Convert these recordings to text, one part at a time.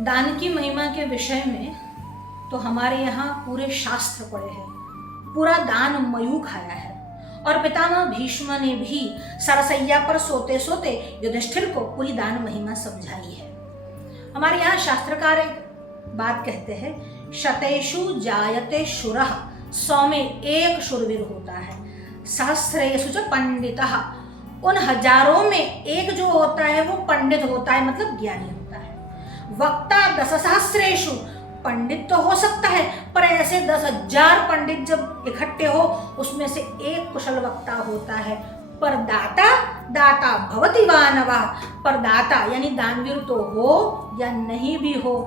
दान की महिमा के विषय में तो हमारे यहाँ पूरे शास्त्र पढ़े हैं, पूरा दान मयू खाया है। और पितामह भीष्म ने भी सरसैया पर सोते सोते युधिष्ठिर को पूरी दान महिमा समझाई है। हमारे यहाँ शास्त्रकार एक बात कहते हैं, शतेषु जायते शूरः, 100 में एक शूरवीर होता है। सहस्रेषु च पंडितः, उन हजारों में एक जो होता है वो पंडित होता है, मतलब ज्ञानी होता है। वक्ता 10,000 पंडित तो हो सकता है, पर ऐसे 10,000 पंडित जब इकट्ठे हो उसमें से एक कुशल वक्ता होता है। पर दाता दाता भवति वा न वा, पर दाता यानी दानवीर तो हो या नहीं भी हो।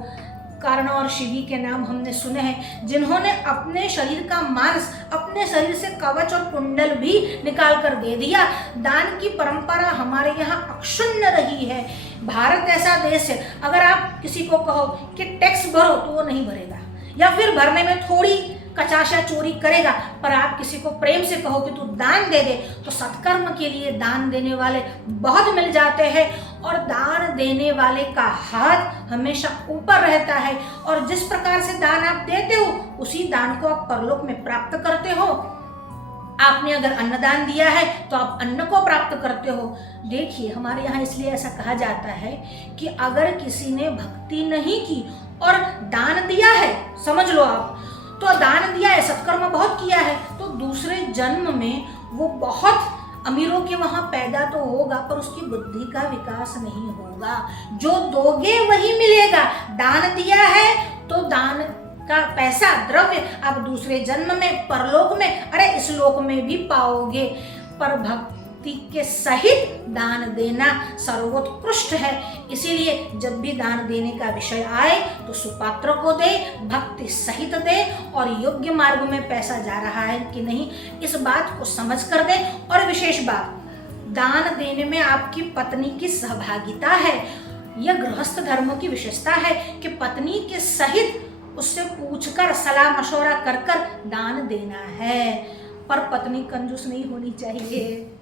कर्ण और शिवी के नाम हमने सुने हैं, जिन्होंने अपने शरीर का मांस, अपने शरीर से कवच और कुंडल भी निकाल कर दे दिया। दान की परंपरा हमारे यहाँ अक्षुण्ण रही है। भारत ऐसा देश है, अगर आप किसी को कहो कि टैक्स भरो तो वो नहीं भरेगा, या फिर भरने में थोड़ी कचाशा चोरी करेगा। पर आप किसी को प्रेम से कहो कि तू दान दे दे, तो सत्कर्म के लिए दान देने वाले बहुत मिल जाते हैं। और दान देने वाले का हाथ हमेशा ऊपर रहता है, और जिस प्रकार से दान आप देते हो उसी दान को आप परलोक में प्राप्त करते हो। आपने अगर अन्नदान दिया है तो आप अन्न को प्राप्त करते हो। देखिए, हमारे यहाँ इसलिए ऐसा कहा जाता है कि अगर किसी ने भक्ति नहीं की और दान दिया है, समझ लो आप, तो दान दिया है, सत्कर्म बहुत किया है, तो दूसरे जन्म में वो बहुत अमीरों के वहां पैदा तो होगा, पर उसकी बुद्धि का विकास नहीं होगा। जो दोगे वही मिलेगा। दान दिया है तो दान का पैसा, द्रव्य आप दूसरे जन्म में, परलोक में, अरे इस लोक में भी पाओगे। पर भक्ति के सहित दान देना सर्वोत्कृष्ट है। इसीलिए जब भी दान देने का विषय आए तो सुपात्र को दे, भक्ति सहित दे, और योग्य मार्ग में पैसा जा रहा है कि नहीं इस बात को समझ कर दे। और विशेष बात, दान देने में आपकी पत्नी की सहभागिता है। यह गृहस्थ धर्मों की विशेषता है कि पत्नी के सहित उससे पूछकर, सलाह मशवरा कर कर दान देना है। पर पत्नी कंजूस नहीं होनी चाहिए।